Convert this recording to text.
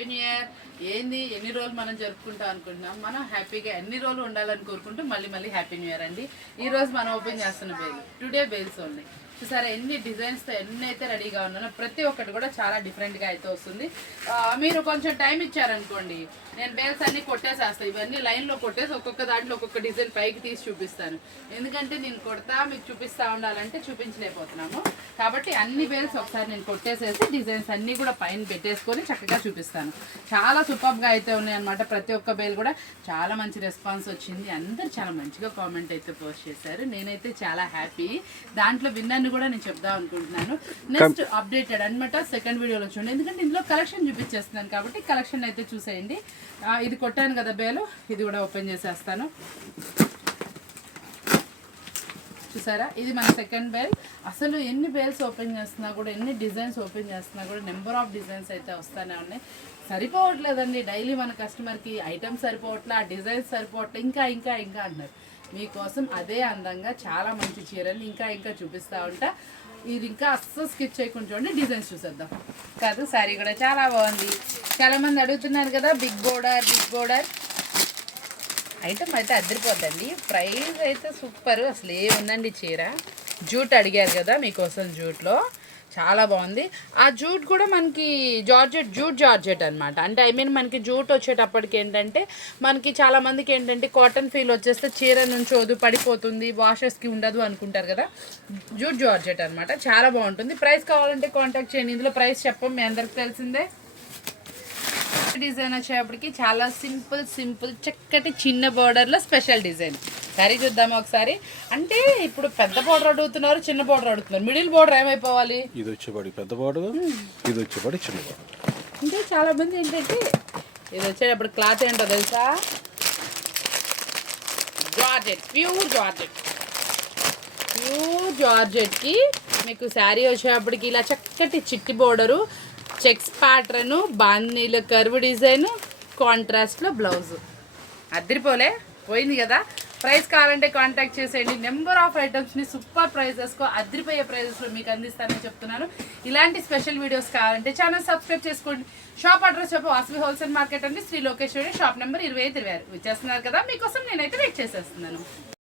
Happy new year ఏంది? ఎన్ని రోజులు మనం జరుపుకుంటాం అనుకుంటున్నాం? మనం హ్యాపీగా ఎన్ని రోజులు ఉండాలని కోరుకుంటూ మళ్ళీ మళ్ళీ హ్యాపీ న్యూ ఇయర్ అండి. ఈ రోజు మనం ఓపెన్ చేస్తున్న బేల్. టుడే బేల్స్ ఉన్నాయి చూసారా ఎన్ని డిజైన్స్తో ఎన్ని అయితే రెడీగా ఉన్నానో ప్రతి ఒక్కటి కూడా చాలా డిఫరెంట్గా అయితే వస్తుంది. మీరు కొంచెం టైం ఇచ్చారనుకోండి నేను బేల్స్ అన్ని కొట్టేసేస్తాను ఇవన్నీ లైన్లో కొట్టేసి ఒక్కొక్క దాంట్లో ఒక్కొక్క డిజైన్ పైకి తీసి చూపిస్తాను. ఎందుకంటే నేను కొడతా మీకు చూపిస్తా ఉండాలంటే చూపించలేకపోతున్నాము. కాబట్టి అన్ని బేల్స్ ఒకసారి నేను కొట్టేసేసి డిజైన్స్ అన్నీ కూడా పైన పెట్టేసుకొని చక్కగా చూపిస్తాను. చాలా సూపర్గా అయితే ఉన్నాయి అనమాట ప్రతి ఒక్క బేల్ కూడా. చాలా మంచి రెస్పాన్స్ వచ్చింది. అందరు చాలా మంచిగా కామెంట్ అయితే పోస్ట్ చేశారు. నేనైతే చాలా హ్యాపీ దాంట్లో విన్నర్ని కూడా నేను చెప్దాం అనుకుంటున్నాను. నెక్స్ట్ అప్డేటెడ్ అనమాట సెకండ్ వీడియోలో చూడండి. ఎందుకంటే ఇందులో కలెక్షన్ చూపించేస్తున్నాను కాబట్టి కలెక్షన్ అయితే చూసేయండి. ఇది కొట్టాను కదా బేలు. ఇది కూడా ఓపెన్ చేసేస్తాను. చూసారా? ఇది మన సెకండ్ బెల్ అసలు ఎన్ని బెల్స్ ఓపెన్ చేస్తున్నా కూడా ఎన్ని డిజైన్స్ ఓపెన్ చేస్తున్నా కూడా నెంబర్ ఆఫ్ డిజైన్స్ అయితే వస్తూనే ఉన్నాయి. సరిపోవట్లేదండి. డైలీ మన కస్టమర్కి ఐటమ్స్ సరిపోవట్లే ఆ డిజైన్స్ సరిపోవట్లే ఇంకా ఇంకా ఇంకా అంటున్నారు. మీకోసం అదే అందంగా చాలా మంచి చీరలు ఇంకా ఇంకా చూపిస్తూ ఉంటా. ఇది ఇంకా అస్సలు స్కిప్ చేయకుండా చూడండి డిజైన్స్ చూసేద్దాం. కాదు సారీ కూడా చాలా బాగుంది. చాలా మంది అడుగుతున్నారు కదా big border big border item అయితే అద్దరిపోద్దండి ప్రైస్ అయితే సూపర్ అసలు ఏముందండి చీర? జూట్ అడిగారు కదా మీకోసం జూట్లో. చాలా బాగుంది. ఆ జూట్ కూడా మనకి జార్జెట్ జూట్ జార్జెట్ అనమాట అంటే ఐ మీన్ మనకి జూట్ వచ్చేటప్పటికి ఏంటంటే మనకి చాలామందికి ఏంటంటే కాటన్ ఫీల్ వచ్చేస్తే చీర నుంచి వదు పడిపోతుంది వాషెస్కి ఉండదు అనుకుంటారు కదా. జూట్ జార్జెట్ అనమాట చాలా బాగుంటుంది. ప్రైస్ కావాలంటే కాంటాక్ట్ చేయండి. ఇందులో ప్రైస్ చెప్పం. మీ అందరికి తెలిసిందే. డిజైన్ వచ్చేటప్పటికి చాలా సింపుల్ సింపుల్ చక్కటి చిన్న బార్డర్లో స్పెషల్ డిజైన్ సారీ చూద్దామా ఒకసారి? అంటే ఇప్పుడు పెద్ద బార్డర్ అడుగుతున్నారు చిన్న బార్డర్ అడుగుతున్నారు. మిడిల్ బార్డర్ ఏమైపోవాలి? ఇది వచ్చేపాడి పెద్ద బాడు ఇది వచ్చేపాడి చిన్న బాడు అంటే చాలా మంది ఏంటంటే ఇది వచ్చేటప్పుడు క్లాత్ ఏంటో తెలుసా? జార్జెట్ ప్యూర్ జార్జెట్ ప్యూర్ జార్జెట్కి మీకు శారీ వచ్చేటప్పటికి ఇలా చక్కటి చిట్టి బోర్డరు చెక్స్ ప్యాటర్ను బాందీల కర్వ్ డిజైన్ కాంట్రాస్ట్లో బ్లౌజ్. అద్దరిపోలే? పోయింది కదా? ప్రైస్ కావాలంటే కాంటాక్ట్ చేసేయండి. నెంబర్ ఆఫ్ ఐటమ్స్ని సూపర్ ప్రైజెస్కు అదిరిపోయే ప్రైజెస్లో మీకు అందిస్తానని చెప్తున్నాను. ఇలాంటి స్పెషల్ వీడియోస్ కావాలంటే ఛానల్ సబ్స్క్రైబ్ చేసుకోండి. షాప్ అడ్రస్ చెప్పు వాసవి హోల్సేల్ మార్కెట్ అండి. శ్రీ లోకేశ్వరి షాప్ నెంబర్ ఇరవై ఐదు ఇరవై ఆరు. ఇచ్చేస్తున్నారు కదా మీకోసం నేనైతే వెయిట్ చేసేస్తున్నాను.